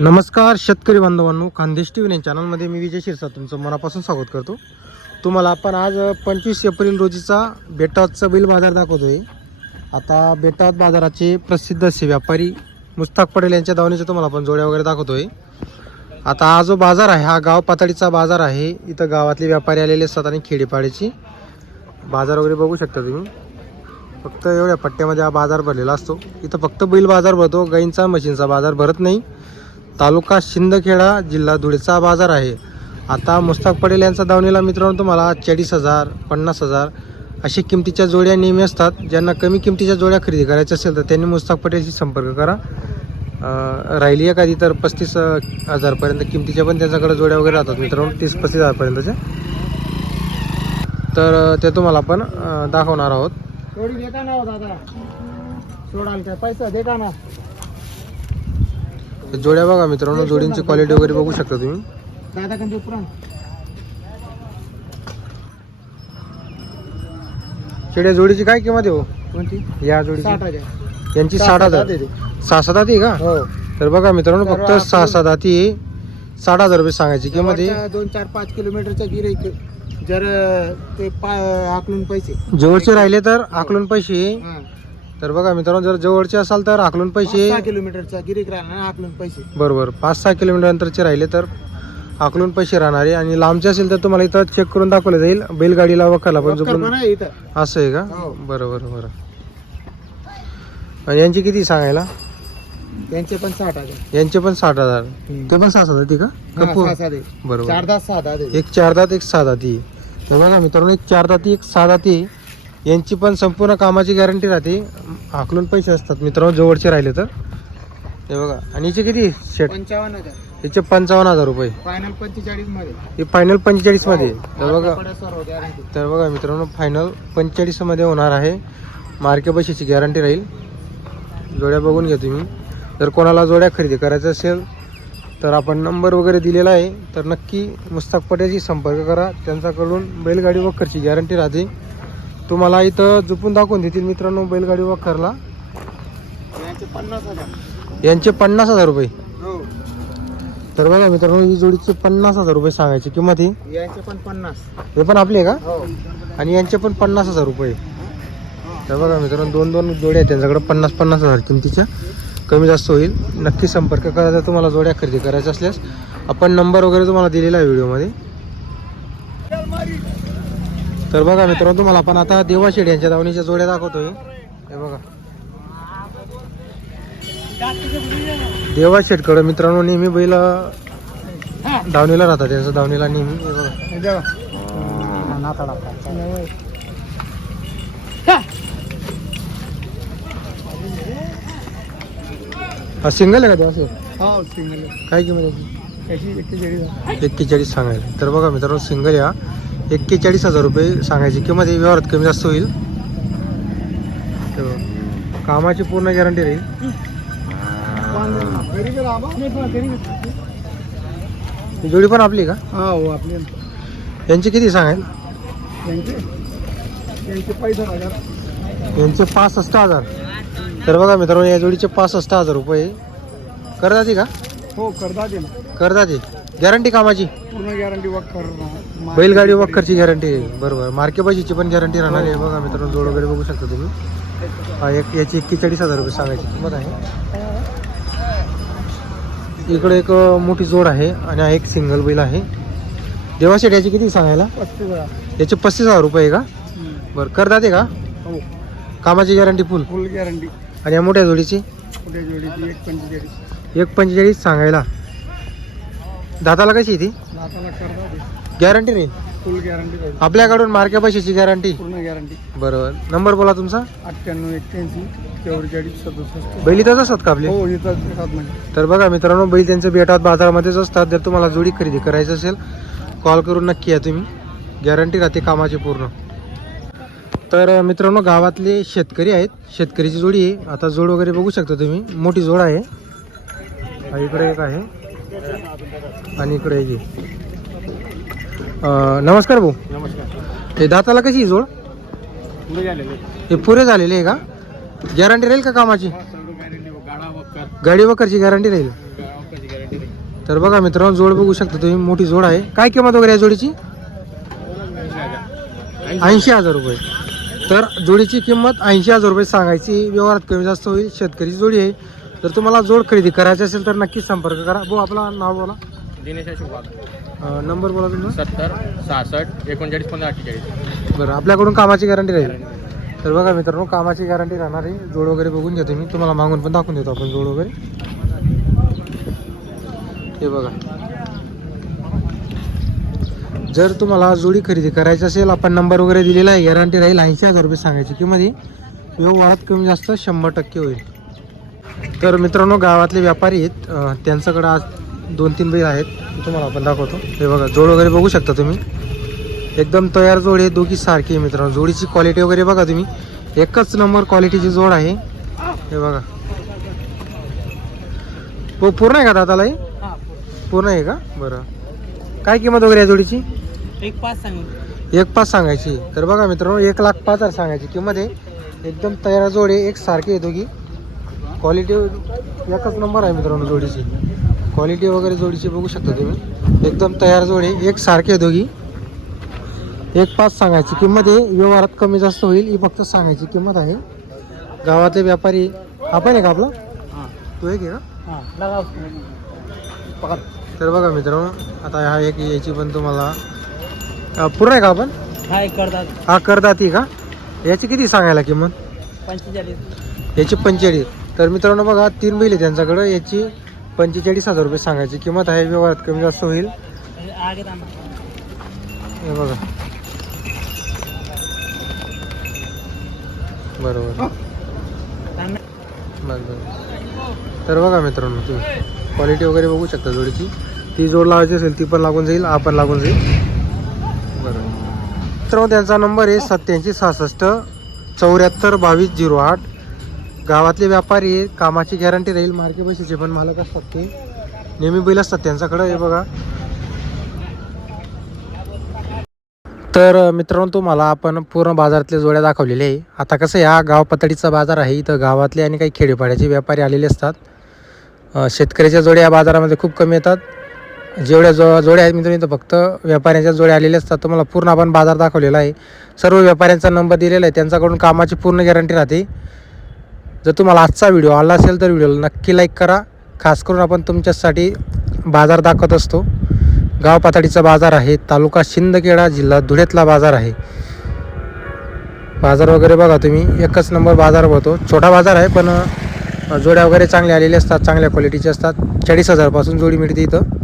नमस्कार शेतकरी बांधवांनो खानदेश टी व्ही चॅनलमध्ये मी विजय शिरसा तुमचं मनापासून स्वागत करतो. तुम्हाला आपण आज पंचवीस एप्रिल रोजीचा बेटावतचा बैल बाजार दाखवतोय. आता बेटावत बाजाराचे प्रसिद्ध असे व्यापारी मुस्ताक पटेल यांच्या दावणीचे तुम्हाला आपण जोड्या वगैरे दाखवतोय. आता हा जो बाजार आहे हा गाव पातळीचा बाजार आहे. इथं गावातले व्यापारी आलेले असतात आणि खेडेपाड्याची बाजार वगैरे बघू शकता तुम्ही. फक्त एवढ्या पट्ट्यामध्ये हा बाजार भरलेला असतो. इथं फक्त बैल बाजार भरतो गाईंचा मशीनचा बाजार भरत नाही. तालुका शिंदखेडा जिल्हा धुळेचा बाजार आहे. आता मुस्ताक पटेल यांचा दावणीला मित्रांनो तुम्हाला चाळीस हजार पन्नास हजार अशी किमतीच्या जोड्या नेहमी असतात. ज्यांना कमी किमतीच्या जोड्या खरेदी करायच्या असेल तर त्यांनी मुस्ताक पटेलशी संपर्क करा. राहिली आहे कधी तर पस्तीस हजारपर्यंत किमतीच्या पण त्यांच्याकडे जोड्या वगैरे राहतात मित्रांनो तीस पस्तीस हजारपर्यंतच्या. तर ते तुम्हाला आपण दाखवणार आहोत. थोडी देता ना पैसा जोड्या बघा मित्रांनो जोडींची क्वालिटी वगैरे बघू शकता तुम्ही. शेड्या जोडीची काय किंमत आहे हो? कोणती? या जोडीची. यांची साठ हजार. सहा सात हाती का? हो. तर बघा मित्रांनो तर फक्त सहा सात हाती. साठ हजार रुपये सांगायची किंमत आहे. दोन चार पाच किलोमीटरच्या गिरे जर ते आकलून पैसे. जवळचे राहिले तर आकलून पैसे. तर बघा मित्रांनो जर जवळचे असाल तर आकलून पैसे सहा किलोमीटरचा गिरीक राहणार आकलून पैसे. बरोबर. पाच सहा किलोमीटर अंतरचे राहिले तर आकलून पैसे राहणार. आणि लांबचे असेल तर तुम्हाला इथं चेक करून दाखवलं जाईल. बैलगाडीला वखाला पण पण आहे इथं. असं आहे का? हो. बरं बरं आणि यांची किती सांगायला? त्यांचे पण साठ हजार. यांचे पण साठ हजार. ते पण सात हाती का? हा, कपूर सहा साधे बरोबर. चार दहा सहा दहा दे. एक चार दात एक सहा दाती. तर बघा मित्रांनो एक चार दाती एक सहा दाती. यांची पण संपूर्ण कामाची गॅरंटी राहते. हाकलून पैसे असतात. मित्रांनो जवळचे राहिले तर. हे बघा. आणि याचे किती? शेट पंचावन्न हजार. याचे पंचावन्न हजार रुपये. फायनल पंचेचाळीसमध्ये. हे फायनल पंचेचाळीसमध्ये. तर बघा. तर बघा मित्रांनो फायनल पंचेचाळीसमध्ये होणार आहे. मार्के बशीची गॅरंटी राहील. जोड्या बघून घ्या तुम्ही. जर कोणाला जोड्या खरेदी करायच्या असेल तर आपण नंबर वगैरे दिलेला आहे. तर नक्की मुस्ताक पटेलशी संपर्क करा. त्यांच्याकडून बैलगाडी वखरची गॅरंटी राहते. तुम्हाला इथं झुपून दाखवून देतील मित्रांनो बैलगाडी वखरला. यांचे पन्नास हजार. यांचे पन्नास हजार रुपये. हो. तर बघा मित्रांनो ही जोडीचे पन्नास हजार रुपये सांगायची किंमत ही. यांचे पण पन्नास. हे पण आपले आहे का? हो. आणि यांचे पण पन्नास हजार रुपये. तर बघा मित्रांनो दोन दोन जोड्या आहेत. त्यांच्याकडे पन्नास पन्नास हजार किमतीच्या. कमी जास्त होईल. नक्की संपर्क करा. जर तुम्हाला जोड्या खरेदी करायच्या असल्यास आपण नंबर वगैरे तुम्हाला दिलेला आहे व्हिडिओमध्ये. तर बघा मित्रांनो तुम्हाला आपण आता देवाशेड यांच्या दावणीच्या जोड्या दाखवतोय. हे बघा. देवाशेडकडे मित्रांनो नेहमी बैल दावणीला राहतात. त्यांचं दावणीला नेहमी हे बघा. हा सिंगल आहे का देवाशेड हो सिंगल काय किंमत एक्केचाळीस सांगायला. तर बघा मित्रांनो सिंगल या. एक्केचाळीस हजार रुपये सांगायची. किंमत व्यवहारात कमी जास्त होईल. कामाची पूर्ण गॅरंटी राहील. जोडी पण आपली का? हो आपले यांची किती सांगाल? यांचे? पासष्ट हजार. तर बघा मित्रांनो या जोडीचे पासष्ट हजार रुपये. करदाती का? हो करदाती गॅरंटी कामाची? पूर्ण गॅरंटी वर्क कर बैलगाडी वखरची गॅरंटी बरोबर. मार्के बशीची पण गॅरंटी राहणार आहे. बघा मित्रांनो जोड वगैरे बघू शकता तुम्ही. हा एक याची एक्केचाळीस हजार रुपये सांगायची किंमत आहे. इकडे एक मोठी जोड आहे आणि हा एक सिंगल बैल आहे. देवाशेठ याची किती सांगायला? पस्तीस हजार. याचे पस्तीस हजार रुपये आहे का? बरं करतात आहे का? हो. कामाची गॅरंटी फुल फुल गॅरंटी आणि या मोठ्या जोडीची? कुठे जोडीची एक पंचेचाळीस. एक पंचेचाळीस सांगायला. दाताला कशी आहे ती? गॅरंटी नाही? फुल गॅरंटी आपल्याकडून मार्के बशीची गॅरंटी पूर्ण गॅरंटी बरोबर. नंबर बोला तुमचा. अठ्ठ्याण्णव एक्क्याऐंशी चौवेचाळीस सदुसष्ट. बैल इथंच असतात का आपले? हो नाही तर बघा मित्रांनो बैल त्यांच्या बेटात बाजारामध्येच असतात. जर तुम्हाला जोडी खरेदी करायची असेल कॉल करून नक्की या तुम्ही. गॅरंटी राहते कामाची पूर्ण. तर मित्रांनो गावातले शेतकरी आहेत. शेतकरीची जोडी आहे. आता जोड वगैरे बघू शकता तुम्ही. मोठी जोड आहे. हा, इकडे एक आहे. आणि इकडे एक आहे. अं, नमस्कार भाऊ. नमस्कार. हे दाताला कशी आहे जोड? पुढे झालेले. हे पुरे झालेले आहे का? गॅरंटी राहील का कामाची? सर्व गॅरंटी गाडा वक्कर गाडी वकरची गॅरंटी राहील. गॅरंटी तर बघा मित्रांनो जोड बघू शकता तुम्ही. मोठी जोड आहे. काय किंमत वगैरे आहे जोडीची? ऐंशी हजार रुपये. तर जोडीची किंमत ऐंशी हजार रुपये सांगायची. व्यवहारात कमी जास्त होईल. शेतकरीची जोडी आहे. जर तुम्हाला जोड खरेदी करायची असेल तर नक्कीच संपर्क करा. भाऊ आपला नाव बोला. दिनेश अशोक अं, नंबर बोला तुमचा. सत्तर सहासष्ट एकोणचाळीस पंधरा अठ्ठेचाळीस. बरं आपल्याकडून कामाची गॅरंटी राहील. तर बघा मित्रांनो कामाची गॅरंटी राहणार आहे. जोड वगैरे बघून घ्या तुम्ही तुम्हाला मागून पण दाखवून देतो आपण जोड वगैरे. हे बघा. जर तुम्हाला जोडी खरेदी करायची असेल आपण नंबर वगैरे दिलेला आहे. गॅरंटी राहील ऐंशी हजार रुपये सांगायची किंमत ही व्यवहारात कमी जास्त शंभर टक्के होईल. तर मित्रांनो गावातले व्यापारी आहेत. त्यांच्याकडं आज दोन तीन बैल आहेत. तुम्हाला आपण दाखवतो. हे बघा जोड वगैरे बघू शकता तुम्ही. एकदम तयार जोड आहे. दोघी सारखी आहे मित्रांनो. जोडीची क्वालिटी वगैरे बघा तुम्ही. एकच नंबर क्वालिटीची जोड आहे. हे बघा. हो पूर्ण आहे का दादाला हे पूर्ण आहे का? बरं. काय किंमत वगैरे आहे जोडीची? एक पाच सांग. एक पाच सांगायची. तर बघा मित्रांनो एक लाख पाच हजार सांगायची किंमत आहे. एकदम तयार जोड आहे. एक सारखी आहे दोघी. क्वालिटी एकच नंबर आहे मित्रांनो जोडीची. क्वालिटी वगैरे जोडीची बघू शकता तुम्ही. एकदम तयार जोड. एक सारखे आहे दोघी. एक पाच सांगायची किंमत आहे. व्यवहारात कमी जास्त होईल. ही फक्त सांगायची किंमत आहे. गावातले व्यापारी आपण आहे का आपला? हां तो एक आहे का? हां तर बघा मित्रांनो आता हा एक याची पण तुम्हाला पूर्ण आहे का आपण? हा हा करदाती का? याची किती सांगायला किंमत? पंचेचाळीस. याची पंचेचाळीस. तर मित्रांनो बघा तीन बैल आहे त्यांच्याकडं याची पंचेचाळीस हजार रुपये सांगायची किंमत आहे. व्यवहारात कमी जास्त होईल. हे बघा. बरोबर. बरं बरं तर बघा मित्रांनो तुम्ही क्वालिटी वगैरे बघू शकता जोडीची. ती जोड लावायची असेल ती पण लागून जाईल आपण लागून जाईल. बरोबर. मित्रांनो त्यांचा नंबर आहे सत्याऐंशी सहासष्ट चौऱ्याहत्तर बावीस झिरो आठ. गावातले व्यापारी कामाची गॅरंटी राहील मार्के पैशाचे पण मालक असतात ते. नेहमी बैल असतात त्यांच्याकडं हे बघा. तर मित्रांनो तुम्हाला आपण पूर्ण बाजारातल्या जोड्या दाखवलेल्या आहे. आता कसं आहे, हा गाव पातळीचा बाजार आहे. इथं गावातले आणि काही खेडेपाड्याचे व्यापारी आलेले असतात. शेतकऱ्याच्या जोड्या या बाजारामध्ये खूप कमी येतात. जेवढ्या जो जोड्या आहेत मित्रांनो इथं फक्त व्यापाऱ्यांच्या जोड्या आलेल्या असतात. तुम्हाला पूर्ण आपण बाजार दाखवलेला आहे. सर्व व्यापाऱ्यांचा नंबर दिलेला आहे. त्यांच्याकडून कामाची पूर्ण गॅरंटी राहते. जर तुम्हाला आजचा व्हिडिओ आला असेल तर व्हिडिओला नक्की लाईक करा. खास करून आपण तुमच्यासाठी बाजार दाखवत असतो. गाव पातळीचा बाजार आहे तालुका शिंदखेडा जिल्हा धुळ्यातला बाजार आहे. बाजार वगैरे बघा तुम्ही एकच नंबर बाजार भरतो छोटा बाजार आहे पण जोड्या वगैरे चांगल्या आलेल्या असतात चांगल्या क्वालिटीचे असतात. चाळीस हजारपासून जोडी मिळते इथं.